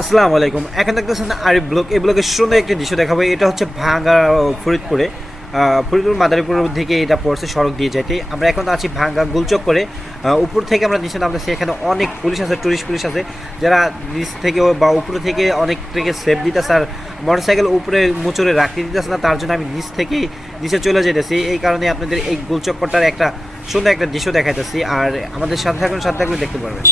আসসালামু আলাইকুম। এখন দেখতেছেন আরিফ ব্লগ। এই ব্লগের সুন্দর একটি দৃশ্য দেখাবো। এটা হচ্ছে ভাঙ্গা ফরিদপুরে। ফরিদপুর মাদারীপুর দিকে এটা পড়ছে সড়ক দিয়ে যেতে। আমরা এখন আছি ভাঙ্গা গোলচক করে। উপর থেকে আমরা নিচে নামতেছি। এখানে অনেক পুলিশ আছে, টুরিস্ট পুলিশ আছে, যারা নিচ থেকে বা উপর থেকে অনেক থেকে সেফ দিতেছে। আর মোটরসাইকেল উপরে মোচড়ে রাখতে দিতেছে না, তার জন্য আমি নিচে চলে যেতেছি। এই কারণে আপনাদের এই গোলচক্করটার একটা সুন্দর একটা দৃশ্য দেখাইতেছি। আর আমাদের সাথে থাকলে দেখতে পারবেন।